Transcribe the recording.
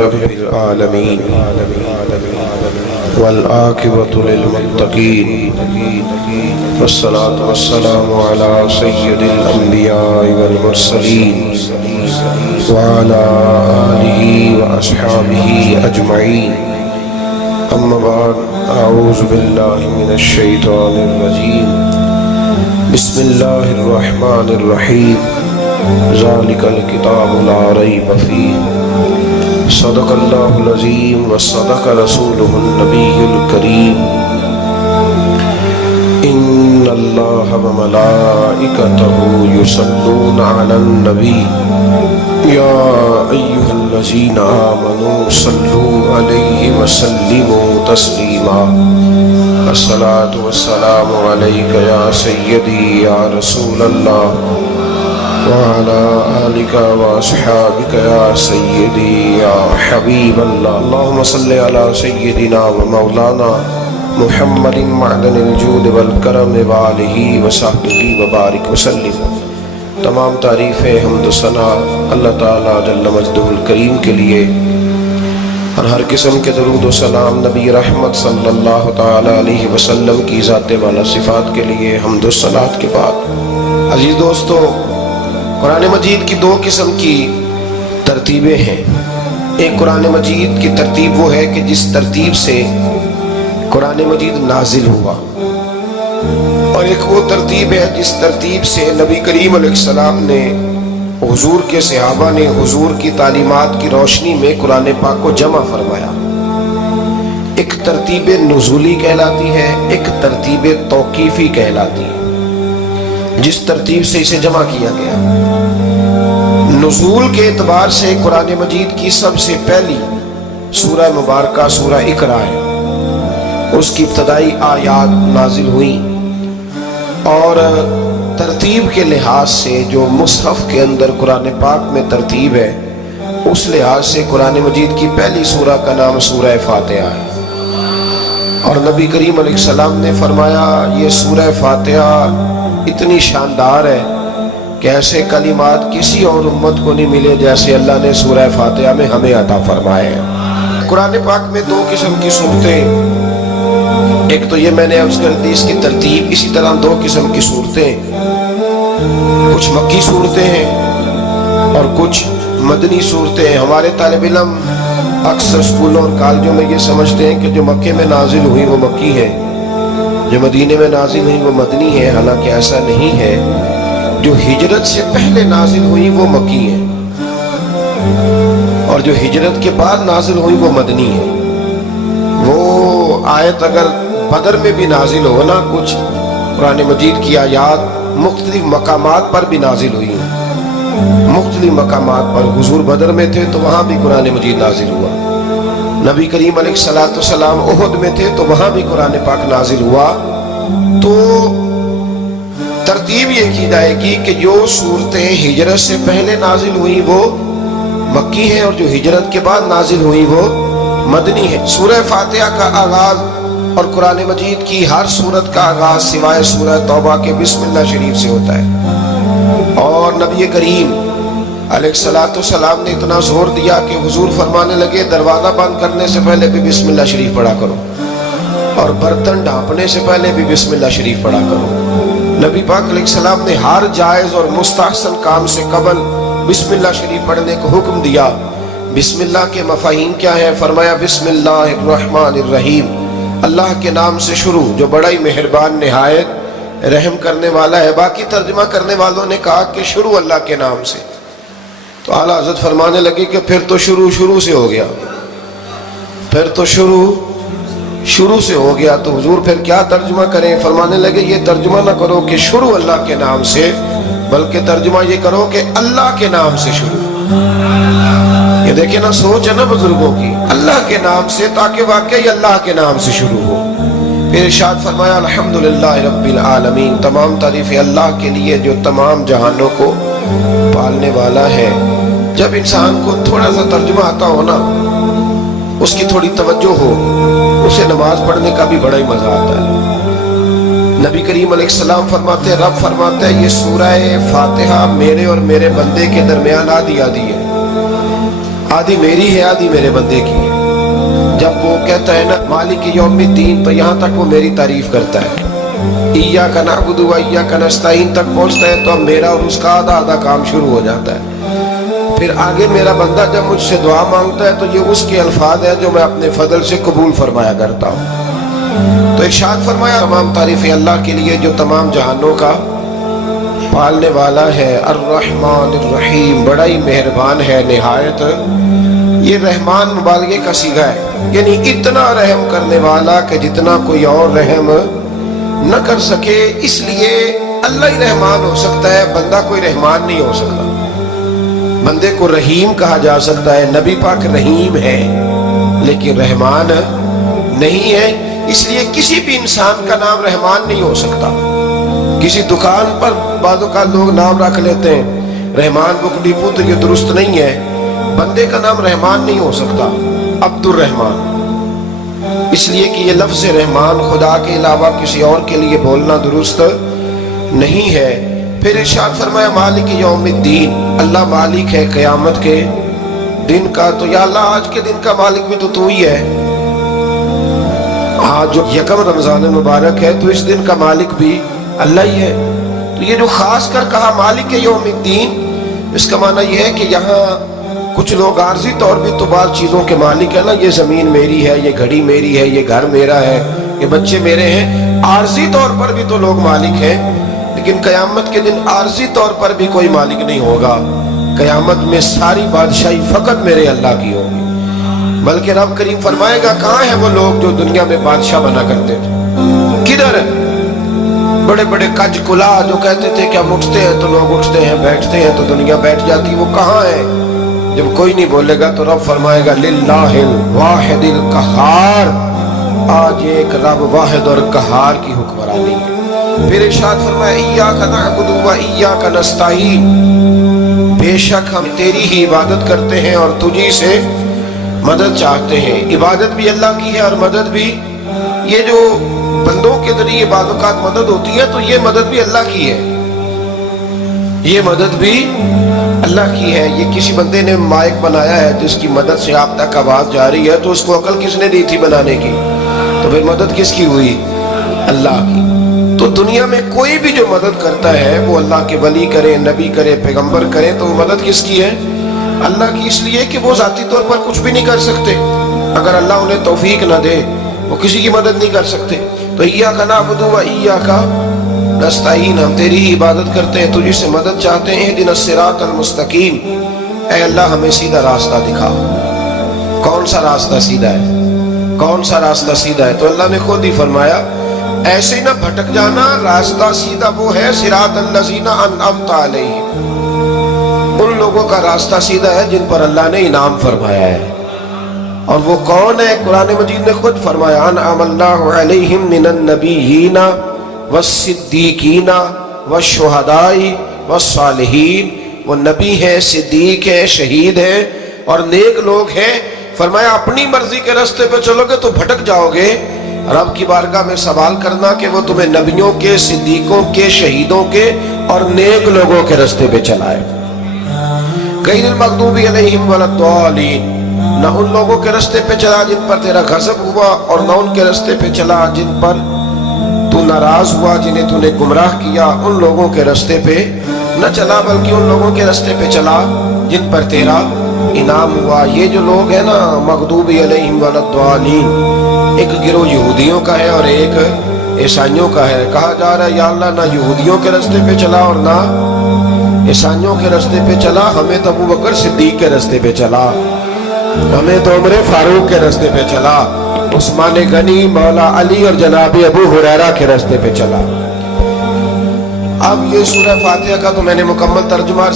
رب العالمين والعاقبة للمتقين والصلاة والسلام على سيد الأنبياء والمرسلين وعلى آله وأصحابه أجمعين أما بعد أعوذ بالله من الشيطان الرجيم بسم الله الرحمن الرحيم ذلك الكتاب لا ريب فيه صدق الله العظيم وصدق رسوله النبي الكريم إن الله وملائكته يصلون على النبي يا أيها الذين آمنوا صلوا عليه وسلموا تسليما الصلاة والسلام عليك يا سيدي يا رسول الله وعلى آلك وأصحابك يا سيدي يا حبيب الله اللهم صل على سيدنا ومولانا محمد معدن الجود والکرم وآلہ وصحبہ وبارک وسلم۔ تمام تعریفیں حمد و ثنا اللہ تعالیٰ جل مجدہ الکریم کے لیے، اور ہر قسم کے درود و سلام نبی رحمت صلی اللہ تعالیٰ علیہ وسلم کی ذات والا صفات کے لیے حمد و صلات کے بعد، عزیز دوستو، قرآن مجید کی دو قسم کی ترتیبیں ہیں۔ ایک قرآن مجید کی ترتیب وہ ہے کہ جس ترتیب سے قرآن مجید نازل ہوا، اور ایک وہ ترتیب ہے جس ترتیب سے نبی کریم علیہ السلام نے، حضور کے صحابہ نے حضور کی تعلیمات کی روشنی میں قرآن پاک کو جمع فرمایا۔ ایک ترتیب نزولی کہلاتی ہے، ایک ترتیب توقیفی کہلاتی ہے، جس ترتیب سے اسے جمع کیا گیا۔ نزول کے اعتبار سے قرآن مجید کی سب سے پہلی سورہ مبارکہ سورہ اقرا ہے، اس کی ابتدائی آیات نازل ہوئیں، اور ترتیب کے لحاظ سے جو مصحف کے اندر قرآن پاک میں ترتیب ہے، اس لحاظ سے قرآن مجید کی پہلی سورہ کا نام سورہ فاتحہ ہے، اور نبی کریم علیہ السلام نے فرمایا یہ سورہ فاتحہ اتنی شاندار ہے کہ ایسے کلمات کسی اور امت کو نہیں ملے جیسے اللہ نے سورہ فاتحہ میں ہمیں عطا فرمائے ہیں۔ قرآن پاک میں دو قسم کی صورتیں، ایک تو یہ میں نے عرض کر دی اس کی ترتیب، اسی طرح دو قسم کی صورتیں، کچھ مکی صورتیں ہیں اور کچھ مدنی صورتیں ہیں۔ ہمارے طالب علم اکثر اسکولوں اور کالجوں میں یہ سمجھتے ہیں کہ جو مکے میں نازل ہوئی وہ مکی ہے، جو مدینے میں نازل ہوئی وہ مدنی ہے، حالانکہ ایسا نہیں ہے۔ جو ہجرت سے پہلے نازل ہوئی وہ مکی ہیں، اور جو ہجرت کے بعد نازل ہوئی وہ مدنی ہے۔ وہ آیت اگر بدر میں بھی نازل ہو نا، کچھ قرآن مجید کی آیات مختلف مقامات پر بھی نازل ہوئی ہیں، مختلف مقامات پر۔ حضور بدر میں تھے تو وہاں بھی قرآن مجید نازل ہوا، نبی کریم علیہ السلام احد میں تھے تو وہاں بھی قرآن پاک نازل ہوا۔ تو ترتیب یہ کی جائے گی کہ جو صورتیں ہجرت سے پہلے نازل ہوئی وہ مکی ہیں، اور جو ہجرت کے بعد نازل ہوئی وہ مدنی ہے۔ سورہ فاتحہ کا آغاز اور قرآن مجید کی ہر سورت کا آغاز سوائے سورہ توبہ کے بسم اللہ شریف سے ہوتا ہے، اور نبی کریم علیہ السلام نے اتنا زور دیا کہ حضور فرمانے لگے دروازہ بند کرنے سے پہلے بھی بسم اللہ شریف پڑھا کرو، اور برتن ڈھانپنے سے پہلے بھی بسم اللہ شریف پڑھا کرو۔ نبی پاک علیہ السلام نے ہر جائز اور مستحسن کام سے قبل بسم اللہ شریف پڑھنے کو حکم دیا۔ بسم اللہ کے مفاہیم کیا ہیں؟ فرمایا بسم اللہ الرحمن الرحیم، اللہ کے نام سے شروع جو بڑا ہی مہربان نہایت رحم کرنے والا ہے۔ باقی ترجمہ کرنے والوں نے کہا کہ شروع اللہ کے نام سے، تو اعلیٰ حضرت فرمانے لگے کہ پھر تو شروع سے ہو گیا، پھر تو شروع سے ہو گیا، تو حضور پھر کیا ترجمہ کریں؟ فرمانے لگے یہ ترجمہ نہ کرو کہ شروع اللہ کے نام سے، بلکہ ترجمہ یہ کرو کہ اللہ کے نام سے شروع۔ یہ دیکھیں نا، سوچ ہے نا بزرگوں کی، اللہ کے نام سے، تاکہ واقعی اللہ کے نام سے شروع ہو۔ پھر ارشاد فرمایا الحمدللہ رب العالمین، تمام تعریف اللہ کے لیے جو تمام جہانوں کو پالنے والا ہے۔ جب انسان کو تھوڑا سا ترجمہ آتا ہو نا، اس کی تھوڑی توجہ ہو، اسے نماز پڑھنے کا بھی بڑا ہی مزہ آتا ہے۔ نبی کریم علیہ السلام فرماتے ہیں، رب فرماتے ہیں یہ سورہ فاتحہ میرے اور میرے بندے کے درمیان آدھی آدھی ہے۔ आधी मेरी है आधी मेरे बंदे की है। जब वो कहता है ना मालिक यौमिद्दीन, तो यहाँ तक वो मेरी तारीफ करता है। इय्याका नअबुदु व इय्याका नस्तईन तक पहुँचता है तो अब मेरा और उसका आधा आधा काम शुरू हो जाता है। फिर आगे मेरा बंदा जब मुझसे दुआ मांगता है तो ये उसके अल्फाज हैं जो मैं अपने फजल से कबूल फरमाया करता हूँ। तो इरशाद फरमाया तमाम तारीफ़ें अल्लाह के लिए जो तमाम जहानों का पालने वाला है। अर्रहमान अर्रहीम, बड़ा ही मेहरबान है निहायत। ये रहमान मुबालगे का सीगा है, यानी इतना रहम करने वाला कि जितना कोई और रहम न कर सके, इसलिए अल्लाह ही रहमान हो सकता है, बंदा कोई रहमान नहीं हो सकता। बंदे को रहीम कहा जा सकता है, नबी पाक रहीम है लेकिन रहमान नहीं है, इसलिए किसी भी इंसान का नाम रहमान नहीं हो सकता। किसी दुकान पर बाज़ों का लोग नाम रख लेते हैं रहमान बुक डिपो, तो ये दुरुस्त नहीं है। बंदे का नाम रहमान नहीं हो सकता, अब्दुर रहमान, इसलिए कि ये लफ्ज़ रहमान खुदा के अलावा किसी और के लिए बोलना दुरुस्त नहीं है। फिर इरशाद फरमाया मालिक यौमिद्दीन, अल्लाह मालिक है क़यामत के दिन का। तो या अल्लाह आज के दिन का मालिक भी तो तू ही है। आज जो यकम रमज़ान मुबारक है तो इस दिन का मालिक भी अल्लाह ही है। तो ये जो खास कर कहा मालिक यौमिद्दीन, इसका माना यह है कि यहाँ कुछ लोग आर्जी तौर भी तो बात चीज़ों के मालिक है ना, ये ज़मीन मेरी है, ये घड़ी मेरी है, ये घर मेरा है, ये बच्चे मेरे हैं, आर्जी तौर पर भी तो लोग मालिक हैं। लेकिन क़यामत के दिन आर्जी तौर पर भी कोई मालिक नहीं होगा। क़यामत में सारी बादशाही फ़कत मेरे अल्लाह की होगी। बल्कि रब करीम फरमाएगा कहाँ हैं वो लोग जो दुनिया में बादशाह बना करते थे, किधर है? बड़े बड़े कज कुला जो कहते थे कि हम उठते हैं तो लोग उठते हैं, बैठते हैं तो दुनिया बैठ जाती, वो कहाँ है? जब कोई नहीं बोलेगा तो रब फरमाएगा लिल्लाहिल वाहिदिल कहार, आज एक रब वाहिद और कहार की हुक्मरानी है। फिर इरशाद फरमाया इय्याका नअबुदु व इय्याका नस्तईन, बेशक हम तेरी ही इबादत करते हैं और तुझी से मदद चाहते हैं। इबादत भी अल्लाह की है और मदद भी, ये जो बंदों के जरिए बाज़-औक़ात मदद होती है तो ये मदद भी अल्लाह की है, ये मदद भी अल्लाह की है। ये किसी बंदे ने माइक बनाया है जिसकी मदद से आप तक आवाज़ जा रही है, तो उसको अकल किसने दी थी बनाने की? तो फिर मदद किसकी हुई? अल्लाह की। तो दुनिया में कोई भी जो मदद करता है वो अल्लाह के वली करे, नबी करे, पैगंबर करे, तो वो मदद किसकी है? अल्लाह की। इसलिए कि वो ज़ाती तौर पर कुछ भी नहीं कर सकते, अगर अल्लाह उन्हें तौफीक न दे वो किसी की मदद नहीं कर सकते। तो इय्याका नअबुदु व इय्याका नस्तईन, हम तेरी ही इबादत करते हैं, तुझी से मदद चाहते हैं। इहदिनस सिरातल मुस्तकीम, ऐ अल्लाह हमें सीधा रास्ता दिखा। कौन सा रास्ता सीधा है? कौन सा रास्ता सीधा है? तो अल्लाह ने खुद ही फरमाया ऐसे ही ना भटक जाना, रास्ता सीधा वो है सिरातल लज़ीना अनअमता अलैहिम, उन लोगों का रास्ता सीधा है जिन पर अल्लाह ने इनाम फरमाया है। और वो कौन है? कुरान मजीद ने खुद फरमाया अनअमल्लाहु अलैहिम मिनन नबिय्यीना वस्सिद्दीकीना वश्शुहदाई वस्सालिहीन, वो नबी है, सिद्दीक है, शहीद है और नेक लोग हैं। फरमाया अपनी मर्जी के रास्ते पे चलोगे तो भटक जाओगे। रब की बारगाह में सवाल करना कि वो तुम्हें नबियों के, सिद्दीकों के, शहीदों के और नेक लोगों के रास्ते पे चलाए। गैरिल मग़दूबी अलैहिम वलद्दालीन, न उन लोगों के रास्ते पे चला जिन पर तेरा गज़ब हुआ और न उनके रास्ते पे चला जिन पर तू नाराज हुआ, जिन्हें तूने गुमराह किया। उन लोगों के रास्ते पे न चला बल्कि उन लोगों के रास्ते पे चला जिन पर तेरा इनाम हुआ। ये जो लोग हैं ना मग़दूबी अलैहिम वलद्दालीन, एक गिरोह यहूदियों का है और एक ईसाइयों का है। कहा जा रहा है या अल्लाह ना यहूदियों के रास्ते पे चला और ना ईसाइयों के रास्ते पे चला, हमें तो अबू बकर सिद्दीक के रास्ते पे चला, हमें तो उमर फारूक के रास्ते पे चला, उस्मान गनी, मौला अली और जनाब अबू हुरैरा के रास्ते पे चला। अब ये सूरह फातिहा का तो मैंने मुकम्मल तर्जुमा